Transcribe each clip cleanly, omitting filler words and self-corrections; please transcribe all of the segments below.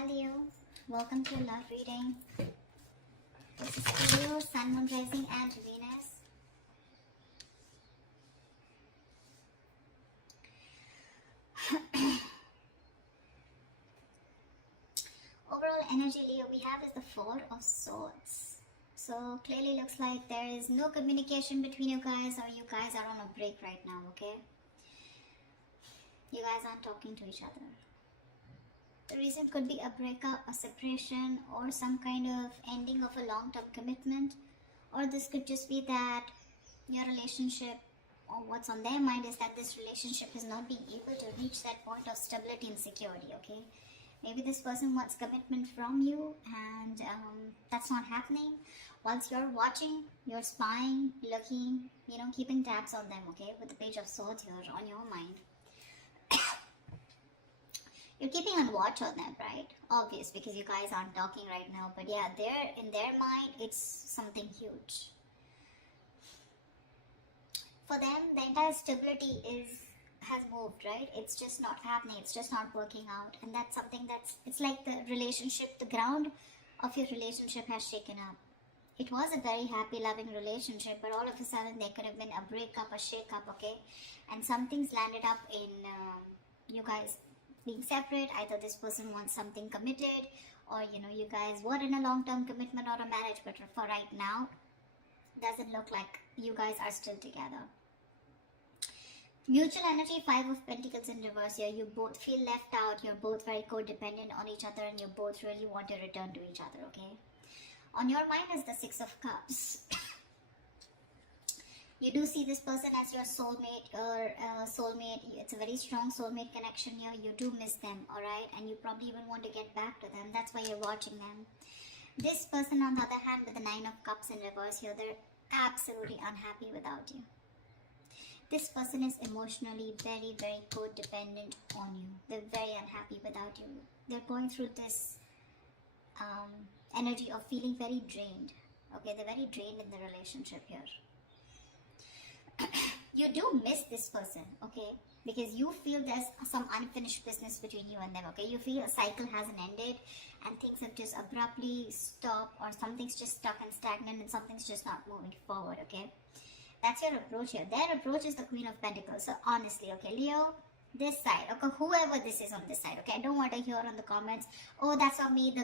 Hi Leo, welcome to love reading. This is Leo, Sun, Moon, Rising, and Venus. Overall energy, Leo, we have is the Four of Swords. So clearly looks like there is no communication between you guys, or you guys are on a break right now, okay? You guys aren't talking to each other. The reason could be a breakup, a separation, or some kind of ending of a long-term commitment. Or this could just be that your relationship, or what's on their mind is that this relationship is not being able to reach that point of stability and security, okay? Maybe this person wants commitment from you and that's not happening. Once you're watching, you're spying, looking, keeping tabs on them, okay? With the Page of Swords here on your mind. You're keeping on watch on them, right? Obvious, because you guys aren't talking right now. But yeah, in their mind, it's something huge. For them, the entire stability has moved, right? It's just not happening. It's just not working out. And that's something it's like the relationship, the ground of your relationship has shaken up. It was a very happy, loving relationship, but all of a sudden there could have been a breakup, a shake-up, okay? And some things landed up in you guys being separate. Either this person wants something committed, or you guys were in a long-term commitment or a marriage, but for right now doesn't look like you guys are still together. Mutual energy, Five of Pentacles in reverse here. You both feel left out, you're both very codependent on each other, and you both really want to return to each other, okay? On your mind is the Six of Cups. You do see this person as your soulmate or soulmate. It's a very strong soulmate connection here. You do miss them, alright? And you probably even want to get back to them. That's why you're watching them. This person, on the other hand, with the Nine of Cups in reverse here, they're absolutely unhappy without you. This person is emotionally very, very codependent on you. They're very unhappy without you. They're going through this energy of feeling very drained. Okay, they're very drained in the relationship here. You do miss this person, okay, because you feel there's some unfinished business between you and them, okay? You feel a cycle hasn't ended and things have just abruptly stopped, or something's just stuck and stagnant and something's just not moving forward, okay? That's your approach here. Their approach is the Queen of Pentacles. So honestly, okay, Leo, this side, okay, whoever this is on this side, okay, I don't want to hear on the comments, oh, that's not me,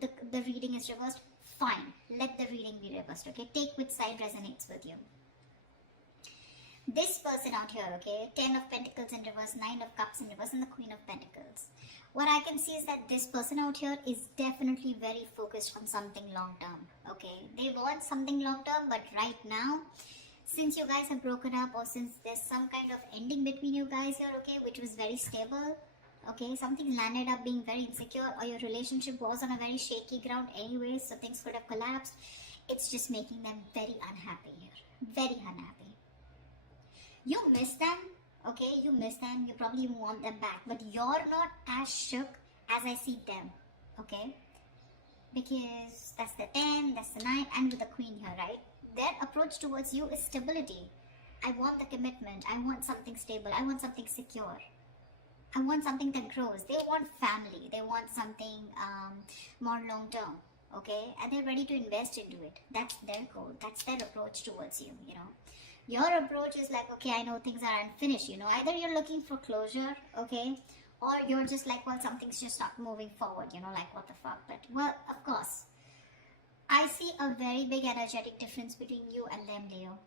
the reading is reversed. Fine, let the reading be reversed, okay? Take which side resonates with you. This person out here, okay, 10 of Pentacles in reverse, 9 of Cups in reverse, and the Queen of Pentacles. What I can see is that this person out here is definitely very focused on something long term, okay? They want something long term, but right now, since you guys have broken up, or since there's some kind of ending between you guys here, okay, which was very stable, okay, something landed up being very insecure, or your relationship was on a very shaky ground anyways, so things could have collapsed. It's just making them very unhappy here, very unhappy. You miss them, okay, you miss them, you probably want them back, but you're not as shook as I see them, okay, because that's the 10, that's the 9, and with the Queen here, right? Their approach towards you is stability. I want the commitment, I want something stable, I want something secure, I want something that grows. They want family, they want something more long term, okay, and they're ready to invest into it. That's their goal, that's their approach towards you, Your approach is like, okay, I know things are unfinished, either you're looking for closure, okay, or you're just like, well, something's just not moving forward, like, what the fuck. But, well, of course, I see a very big energetic difference between you and them, Leo.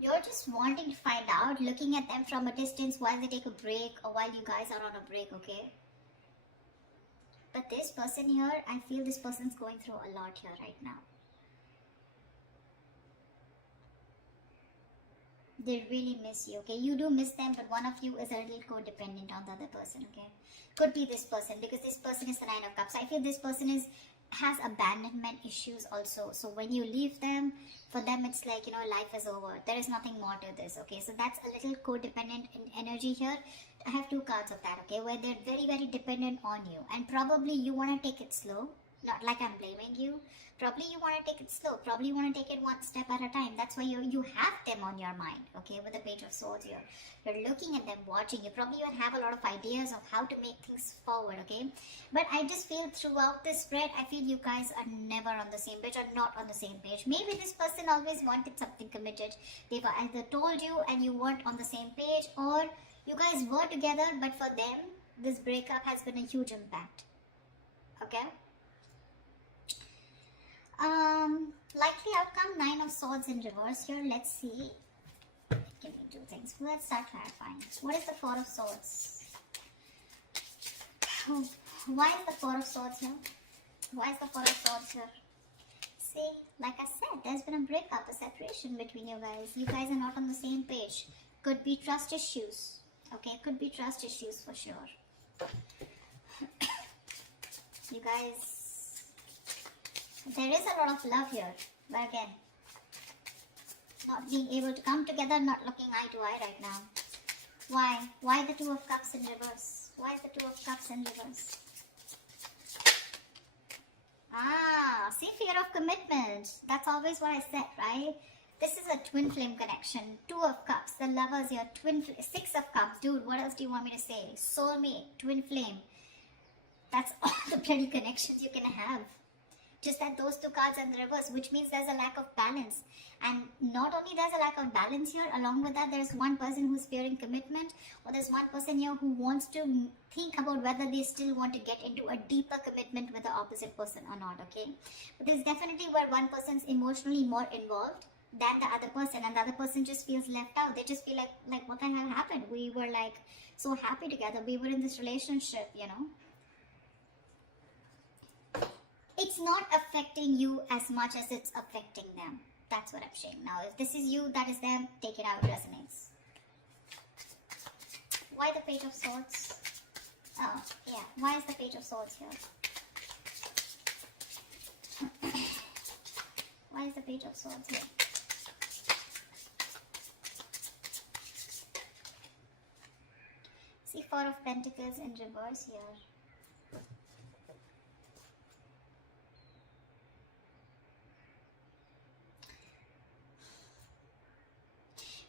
You're just wanting to find out, looking at them from a distance while they take a break, or while you guys are on a break, okay? But this person here, I feel this person's going through a lot here right now. They really miss you, okay? You do miss them, but one of you is a little codependent on the other person, okay? Could be this person, because this person is the Nine of Cups. I feel this person has abandonment issues also. So when you leave them, for them it's like, life is over. There is nothing more to this, okay? So that's a little codependent energy here. I have two cards of that, okay? Where they're very, very dependent on you. And probably you want to take it slow, Not like I'm blaming you. Probably you want to take it slow. Probably you want to take it one step at a time. That's why you have them on your mind, okay, with the Page of Swords here. You're looking at them, watching. You probably even have a lot of ideas of how to make things forward, okay? But I just feel throughout this spread, I feel you guys are never on the same page or not on the same page. Maybe this person always wanted something committed. They've either told you and you weren't on the same page, or you guys were together, but for them, this breakup has been a huge impact, okay? Likely outcome, Nine of Swords in reverse here. Let's see. Give me two things. Let's start clarifying. What is the Four of Swords? Why is the Four of Swords here? Why is the Four of Swords here? See, like I said, there's been a breakup, a separation between you guys. You guys are not on the same page. Could be trust issues. Okay, could be trust issues for sure. You guys, there is a lot of love here, but again, not being able to come together, not looking eye to eye right now. Why? Why the Two of Cups in reverse? Why is the Two of Cups in reverse? See, fear of commitment. That's always what I said, right? This is a twin flame connection. Two of Cups, the lovers here, Six of Cups. Dude, what else do you want me to say? Soulmate, twin flame. That's all the bloody connections you can have. Just that those two cards are in the reverse, which means there's a lack of balance. And not only there's a lack of balance here, along with that, there's one person who's fearing commitment, or there's one person here who wants to think about whether they still want to get into a deeper commitment with the opposite person or not, okay? But there's definitely where one person's emotionally more involved than the other person, and the other person just feels left out. They just feel like what the hell happened? We were like so happy together. We were in this relationship, you know? It's not affecting you as much as it's affecting them. That's what I'm saying. Now, if this is you, that is them, take it out, it resonates. Why the Page of Swords? Oh, yeah. Why is the Page of Swords here? Why is the Page of Swords here? See, Four of Pentacles in reverse here.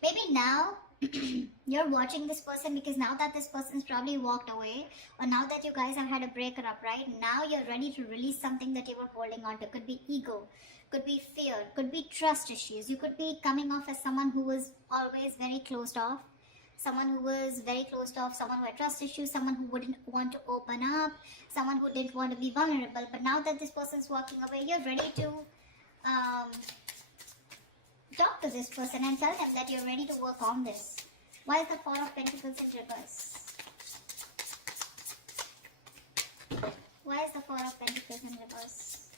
Maybe now you're watching this person because now that this person's probably walked away, or now that you guys have had a breakup, right? Now you're ready to release something that you were holding on to. Could be ego, could be fear, could be trust issues. You could be coming off as someone who was always very closed off, someone who was very closed off, someone who had trust issues, someone who wouldn't want to open up, someone who didn't want to be vulnerable. But now that this person's walking away, you're ready to talk to this person and tell them that you're ready to work on this. Why is the Four of Pentacles in reverse? Why is the Four of Pentacles in reverse?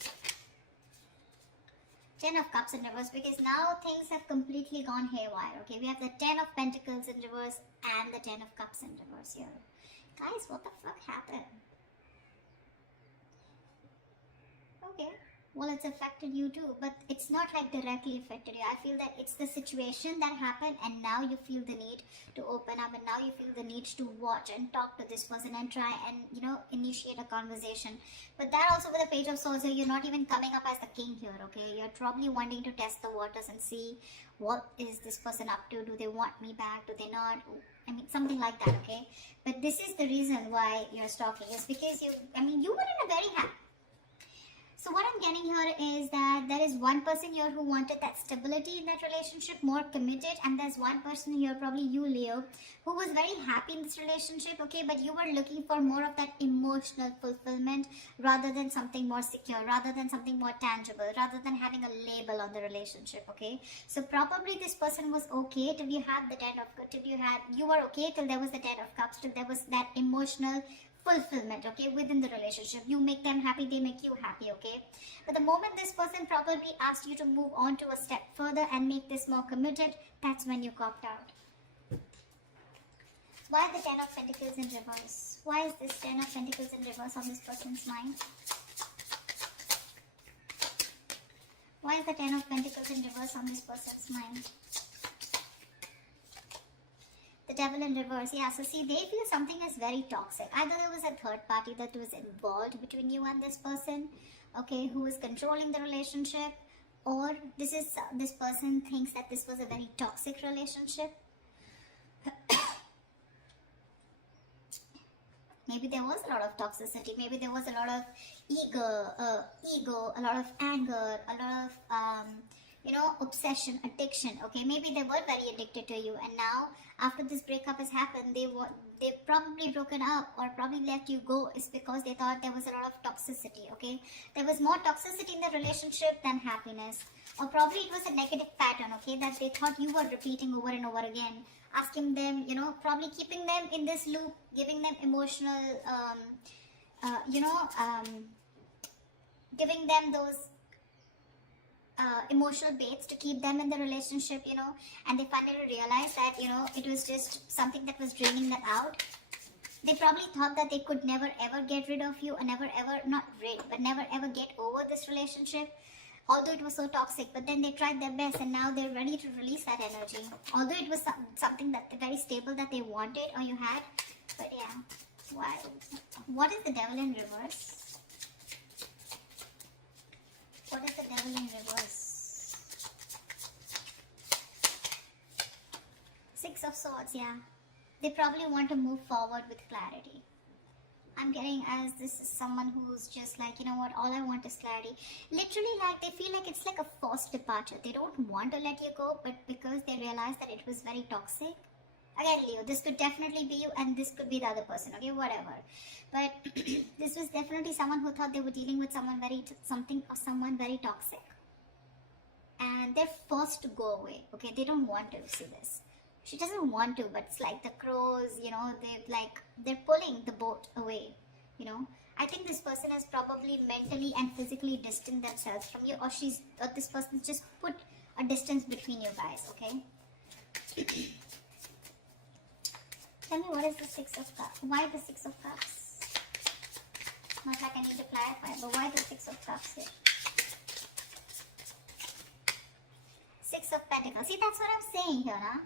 Ten of Cups in reverse, because now things have completely gone haywire. Okay, we have the Ten of Pentacles in reverse and the Ten of Cups in reverse here. Guys, what the fuck happened? Okay. Well, it's affected you too, but it's not like directly affected you. I feel that it's the situation that happened, and now you feel the need to open up, and now you feel the need to watch and talk to this person and try and, you know, initiate a conversation. But that also with the Page of Swords, you're not even coming up as the king here, okay? You're probably wanting to test the waters and see what is this person up to. Do they want me back? Do they not? I mean, something like that, okay? But this is the reason why you're stalking, is because you were in a very happy. So what I'm getting here is that there is one person here who wanted that stability in that relationship, more committed, and there's one person here, probably you, Leo, who was very happy in this relationship, okay, but you were looking for more of that emotional fulfillment rather than something more secure, rather than something more tangible, rather than having a label on the relationship, okay? So probably this person was okay till you had the you were okay till there was the Ten of Cups, till there was that emotional fulfillment, okay, within the relationship. You make them happy, they make you happy, okay? But the moment this person probably asked you to move on to a step further and make this more committed, that's when you copped out. Why the Ten of Pentacles in reverse? Why is this Ten of Pentacles in reverse on this person's mind? Why is the Ten of Pentacles in reverse on this person's mind? The Devil in reverse. Yeah, so see, they feel something is very toxic. Either there was a third party that was involved between you and this person, okay, who is controlling the relationship, or this person thinks that this was a very toxic relationship. Maybe there was a lot of toxicity. Maybe there was a lot of ego, a lot of anger, a lot of obsession, addiction. Okay, maybe they were very addicted to you, and now after this breakup has happened, they've probably broken up or probably let you go. Is because they thought there was a lot of toxicity. Okay, there was more toxicity in the relationship than happiness, or probably it was a negative pattern. Okay, that they thought you were repeating over and over again, asking them, probably keeping them in this loop, giving them emotional, giving them those emotional baits to keep them in the relationship, and they finally realized that, it was just something that was draining them out. They probably thought that they could never ever get rid of you, and never ever, not rid, but never ever get over this relationship, although it was so toxic. But then they tried their best, and now they're ready to release that energy, although it was something that very stable that they wanted or you had. But yeah, why? What is the Devil in reverse? What is the Devil in reverse? Six of Swords. Yeah, they probably want to move forward with clarity. I'm getting as this is someone who's just like, you know what, all I want is clarity. Literally, like, they feel like it's like a forced departure. They don't want to let you go, but because they realize that it was very toxic. Again, Leo, this could definitely be you, and this could be the other person, okay, whatever. But this was definitely someone who thought they were dealing with someone very toxic. And they're forced to go away, okay? They don't want to see this. She doesn't want to, but it's like the crows, they're pulling the boat away, I think this person has probably mentally and physically distanced themselves from you, or this person just put a distance between you guys, okay? Tell me, what is the Six of Cups? Why the Six of Cups? Not like I need to clarify, but why the Six of Cups here? Six of Pentacles. See, that's what I'm saying here, huh?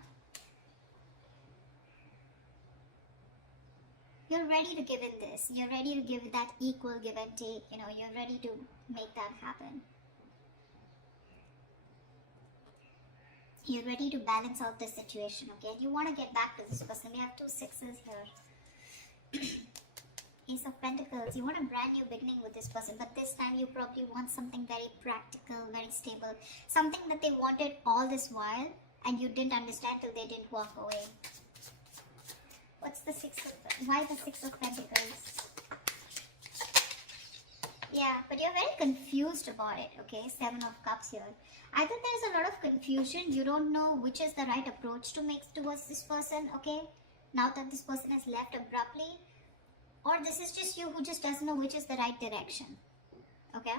You're ready to give in this. You're ready to give that equal give and take. You're ready to make that happen. You're ready to balance out the situation, okay? You want to get back to this person. We have two sixes here. Ace of Pentacles. You want a brand new beginning with this person, but this time you probably want something very practical, very stable. Something that they wanted all this while, and you didn't understand till they didn't walk away. What's the why the Six of Pentacles? Yeah, but you're very confused about it, okay? Seven of Cups here. I think there's a lot of confusion. You don't know which is the right approach to make towards this person, okay? Now that this person has left abruptly. Or this is just you who just doesn't know which is the right direction, okay?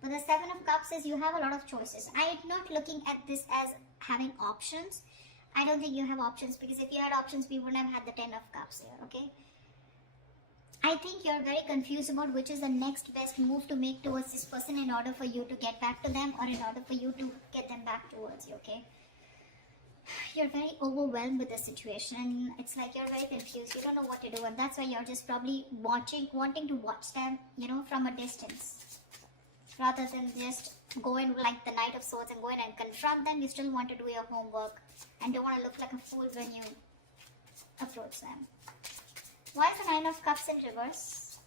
But the Seven of Cups is you have a lot of choices. I'm not looking at this as having options. I don't think you have options, because if you had options, we wouldn't have had the Ten of Cups here, okay? I think you're very confused about which is the next best move to make towards this person in order for you to get back to them, or in order for you to get them back towards you, okay? You're very overwhelmed with the situation, and it's like you're very confused. You don't know what to do, and that's why you're just probably wanting to watch them, from a distance. Rather than just go in like the Knight of Swords and go in and confront them, you still want to do your homework and don't want to look like a fool when you approach them. Why is the Nine of Cups in reverse?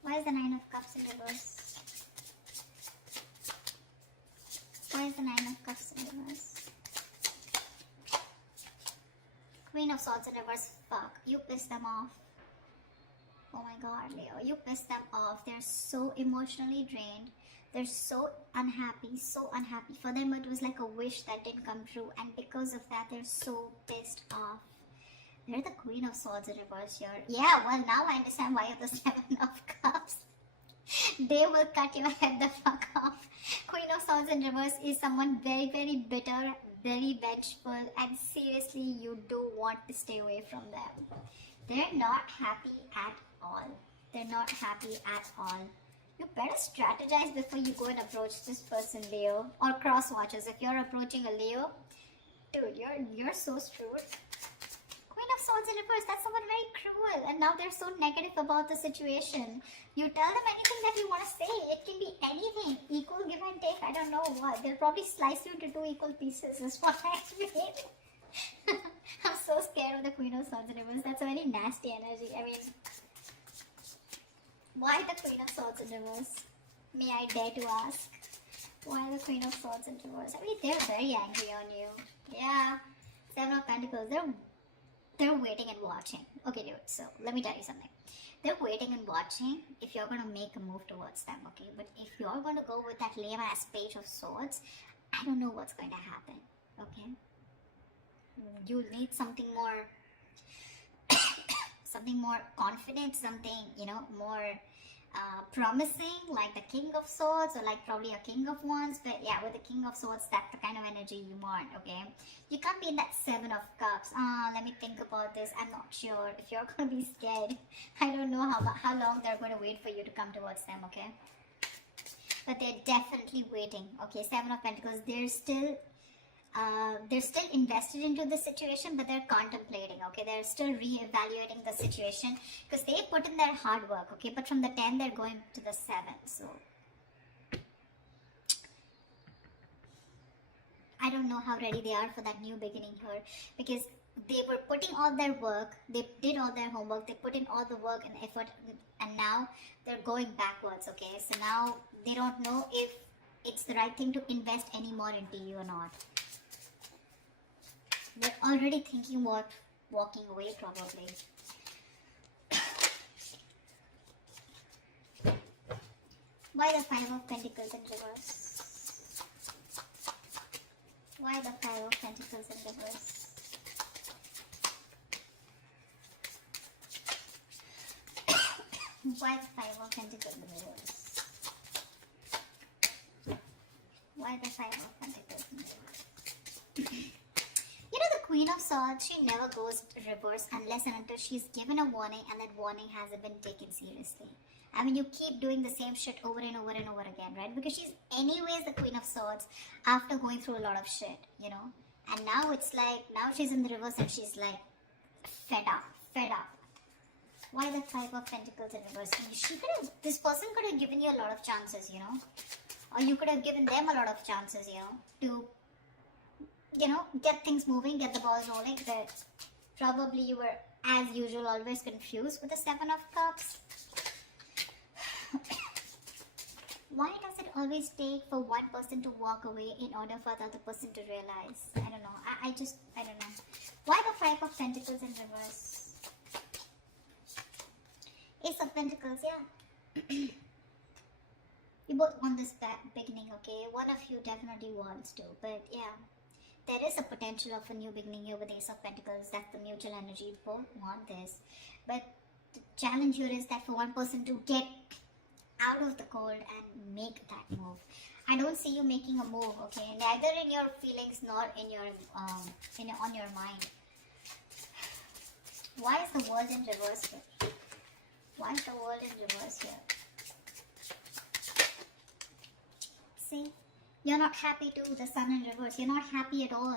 Why is the Nine of Cups in reverse? Why is the Nine of Cups in reverse? Queen of Swords in reverse. Fuck, you pissed them off. Oh my god, Leo, you pissed them off. They're so emotionally drained. They're so unhappy, so unhappy. For them, it was like a wish that didn't come true, and because of that, they're so pissed off. They're the Queen of Swords in reverse here. Yeah, well, now I understand why you're the Seven of Cups. They will cut your head the fuck off. Queen of Swords in reverse is someone very, very bitter, very vengeful, and seriously, you do want to stay away from them. They're not happy at all. They're not happy at all. You better strategize before you go and approach this person, Leo. Or cross watchers. If you're approaching a Leo, dude, you're so screwed. Queen of Swords in reverse, that's someone very cruel, and now they're so negative about the situation. You tell them anything that you want to say. It can be anything. Equal give and take. I don't know what. They'll probably slice you into two equal pieces, is what I mean. I'm so scared of the Queen of Swords in reverse. That's a very nasty energy. I mean, why the Queen of Swords in reverse? May I dare to ask? Why the Queen of Swords in reverse? I mean, they're very angry on you. Yeah. Seven of Pentacles. They're waiting and watching. Okay, dude. So let me tell you something. They're waiting and watching if you're going to make a move towards them. Okay, but if you're going to go with that lame ass Page of Swords, I don't know what's going to happen. Okay. You'll need something more something more confident, something, you know, more promising, like the King of Swords, or like probably a King of Wands. But yeah, with the King of Swords, that's the kind of energy you want. Okay, you can't be in that Seven of Cups. Let me think about this. I'm not sure. If you're gonna be scared, I don't know how long they're going to wait for you to come towards them. Okay, but they're definitely waiting. Okay, Seven of Pentacles, they're still invested into the situation, but they're contemplating. Okay, they're still re-evaluating the situation because they put in their hard work. Okay, but from the 10 they're going to the 7. So I don't know how ready they are for that new beginning here, because they were putting all their work, they did all their homework, they put in all the work and effort, and now they're going backwards. Okay, so now they don't know if it's the right thing to invest any more into you or not. They're already thinking about walking away, probably. Why the Five of Pentacles in reverse? Why the Five of Pentacles in reverse? Why the Five of Pentacles in reverse? Why the Five of Pentacles in reverse? You know, the Queen of Swords, she never goes reverse unless and until she's given a warning and that warning hasn't been taken seriously. I mean, you keep doing the same shit over and over and over again, right? Because she's anyways the Queen of Swords after going through a lot of shit, you know? And now it's like, now she's in the reverse and she's like, fed up. Why the Five of Pentacles in reverse? This person could have given you a lot of chances, you know? Or you could have given them a lot of chances, you know, to, you know, get things moving, get the balls rolling. But probably you were, as usual, always confused with the Seven of Cups. Why does it always take for one person to walk away in order for the other person to realize? I don't know. I don't know. Why the Five of Pentacles in reverse? Ace of Pentacles, yeah. You both want this beginning, okay? One of you definitely wants to, but yeah. There is a potential of a new beginning here with Ace of Pentacles. That's the mutual energy. Both want this. But the challenge here is that for one person to get out of the cold and make that move. I don't see you making a move, okay? Neither in your feelings nor in your on your mind. Why is the world in reverse here? Why is the world in reverse here? See? You're not happy too, the Sun in reverse. You're not happy at all.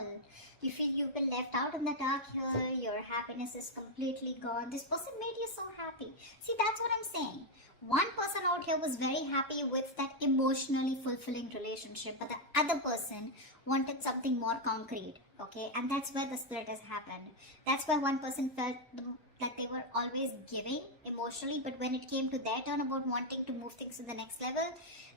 You feel you've been left out in the dark here. Your happiness is completely gone. This person made you so happy. See, that's what I'm saying. One person out here was very happy with that emotionally fulfilling relationship, but the other person wanted something more concrete, okay? And that's where the split has happened. That's why one person felt that they were always giving emotionally, but when it came to their turn about wanting to move things to the next level,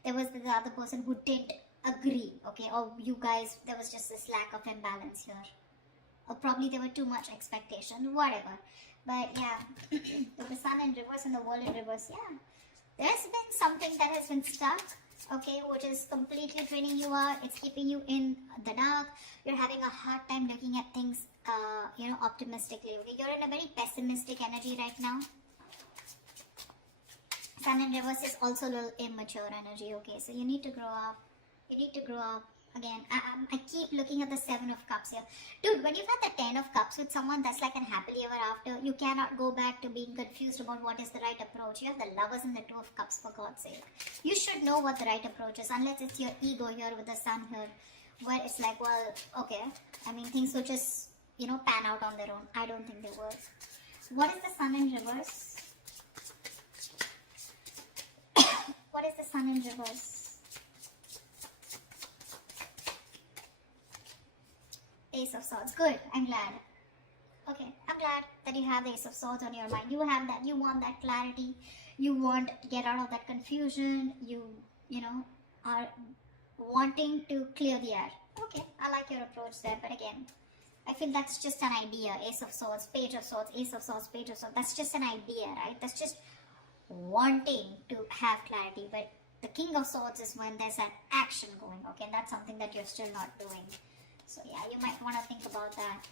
there was the other person who didn't agree, okay? Or you guys, there was just this lack of imbalance here. Or probably there were too much expectation, whatever. But yeah, the Sun in reverse and the world in reverse, yeah. There's been something that has been stuck, okay, which is completely draining you out. It's keeping you in the dark. You're having a hard time looking at things, you know, optimistically, okay? You're in a very pessimistic energy right now. Sun in reverse is also a little immature energy, okay? So you need to grow up. You need to grow up, Again, I keep looking at the 7 of Cups here. Dude, when you've had the 10 of Cups with someone that's like an happily ever after, you cannot go back to being confused about what is the right approach. You have the Lovers and the 2 of Cups, for God's sake. You should know what the right approach is, unless it's your ego here with the Sun here, where it's like, well, okay, I mean, things will just, pan out on their own. I don't think they will. What is the Sun in reverse? What is the Sun in reverse? Ace of Swords. Good. I'm glad. Okay. I'm glad that you have the Ace of Swords on your mind. You have that. You want that clarity. You want to get out of that confusion. You are wanting to clear the air. Okay. I like your approach there. But again, I feel that's just an idea. Ace of Swords, Page of Swords, Ace of Swords, Page of Swords. That's just an idea, right? That's just wanting to have clarity. But the King of Swords is when there's an action going. Okay. And that's something that you're still not doing. So yeah, you might want to think about that.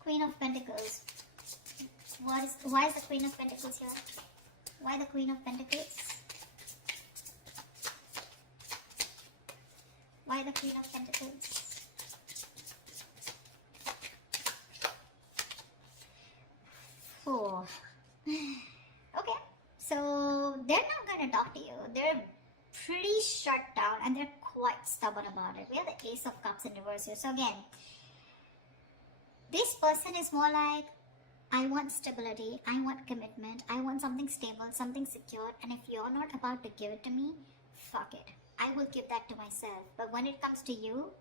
Queen of Pentacles. Why is the Queen of Pentacles here? Why the Queen of Pentacles? Why the Queen of Pentacles? Oh. Okay, so they're not going to talk to you. They're pretty shut down and they're quite stubborn about it. We have the Ace of Cups in reverse here. So again, this person is more like, I want stability, I want commitment, I want something stable, something secure, and if you're not about to give it to me, fuck it. I will give that to myself. But when it comes to you,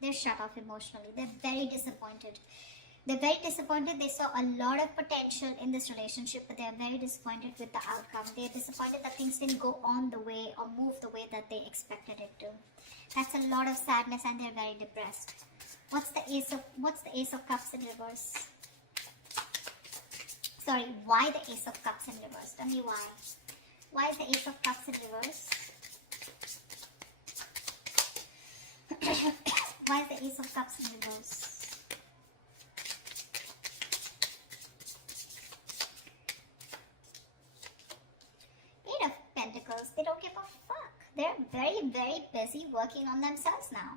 they're shut off emotionally. They're very disappointed. They're very disappointed. They saw a lot of potential in this relationship, but they're very disappointed with the outcome. They're disappointed that things didn't go on the way or move the way that they expected it to. That's a lot of sadness and they're very depressed. What's the Ace of Cups in reverse? Sorry, why the Ace of Cups in reverse? Tell me why. Why is the Ace of Cups in reverse? Why is the Ace of Cups in reverse? Pentacles, they don't give a fuck. They're very, very busy working on themselves now.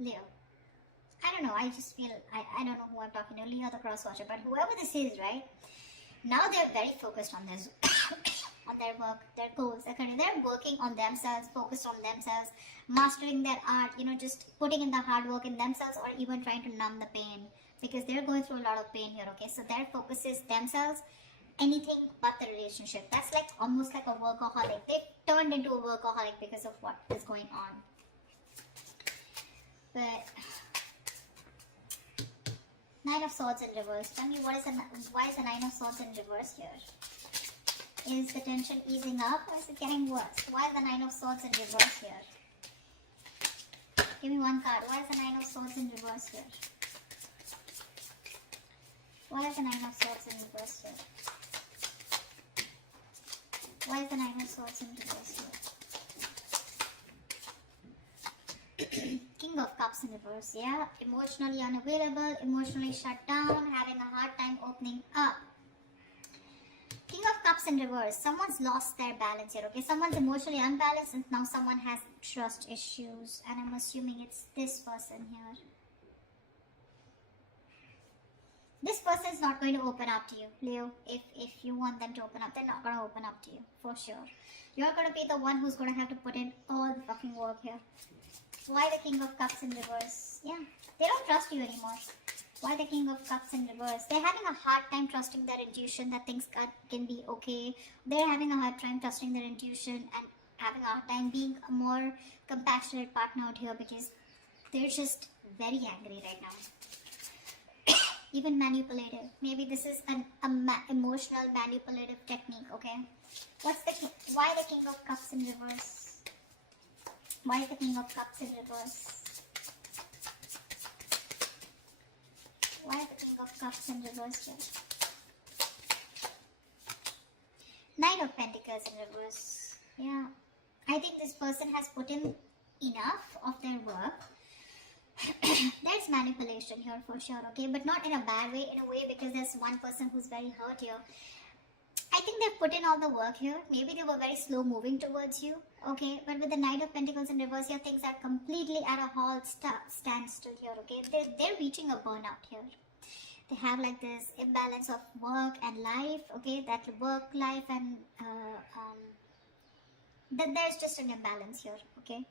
Leo. I don't know, I just feel, I don't know who I'm talking to, Leo the cross watcher, but whoever this is, right? Now they're very focused on this, on their work, their goals, their career. They're working on themselves, focused on themselves, mastering their art, just putting in the hard work in themselves or even trying to numb the pain because they're going through a lot of pain here, okay? So their focus is themselves, anything but the relationship. That's like almost like a workaholic. They turned into a workaholic because of what is going on. But Nine of Swords in reverse. Tell me why is the Nine of Swords in reverse here? Is the tension easing up or is it getting worse? Why is the Nine of Swords in reverse here? Give me one card. Why is the Nine of Swords in reverse here? Why is the Nine of Swords in reverse here? Why is the Nine of Swords in reverse here? King of Cups in reverse, yeah. Emotionally unavailable, emotionally shut down, having a hard time opening up. King of Cups in reverse. Someone's lost their balance here, okay? Someone's emotionally unbalanced and now someone has trust issues. And I'm assuming it's this person here. This person is not going to open up to you, Leo. If you want them to open up, they're not going to open up to you, for sure. You're going to be the one who's going to have to put in all the fucking work here. Why the King of Cups in reverse? Yeah, they don't trust you anymore. Why the King of Cups in reverse? They're having a hard time trusting their intuition that things can be okay. They're having a hard time trusting their intuition and having a hard time being a more compassionate partner out here because they're just very angry right now. Even manipulative. Maybe this is an emotional manipulative technique, okay? Why the King of Cups in reverse? Why is the King of Cups in reverse? Why is the King of Cups in reverse here? Nine of Pentacles in reverse. Yeah. I think this person has put in enough of their work. There's manipulation here for sure, okay? But not in a bad way, in a way because there's one person who's very hurt here. I think they've put in all the work here. Maybe they were very slow moving towards you. Okay, but with the Knight of Pentacles in reverse here, things are completely at a halt, standstill here. Okay, they're reaching a burnout here. They have like this imbalance of work and life. Okay, that work life and that there's just an imbalance here. Okay,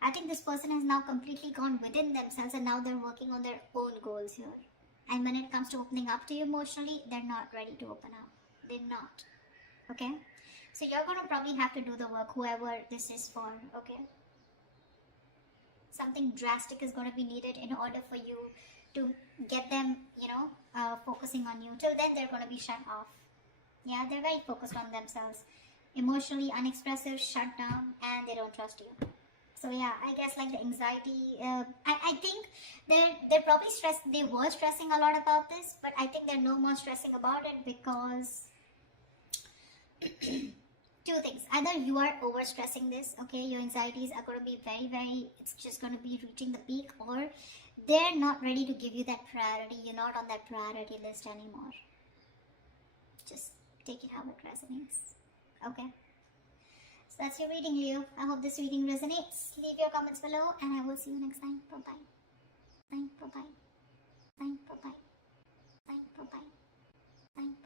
I think this person has now completely gone within themselves and now they're working on their own goals here. And when it comes to opening up to you emotionally, they're not ready to open up. They're not. Okay? So you're going to probably have to do the work, whoever this is for. Okay? Something drastic is going to be needed in order for you to get them, focusing on you. Till then, they're going to be shut off. Yeah, they're very focused on themselves. Emotionally unexpressive, shut down, and they don't trust you. So yeah, I guess like the anxiety, I think they're probably stressed. They were stressing a lot about this, but I think they're no more stressing about it because two things. Either you are over stressing this, okay, your anxieties are going to be very, it's just going to be reaching the peak, or they're not ready to give you that priority. You're not on that priority list anymore. Just take it how it resonates. Okay. So that's your reading, Leo. I hope this reading resonates. Leave your comments below and I will see you next time. Bye-bye. Bye-bye. Bye-bye. Bye-bye. Bye-bye. Bye-bye.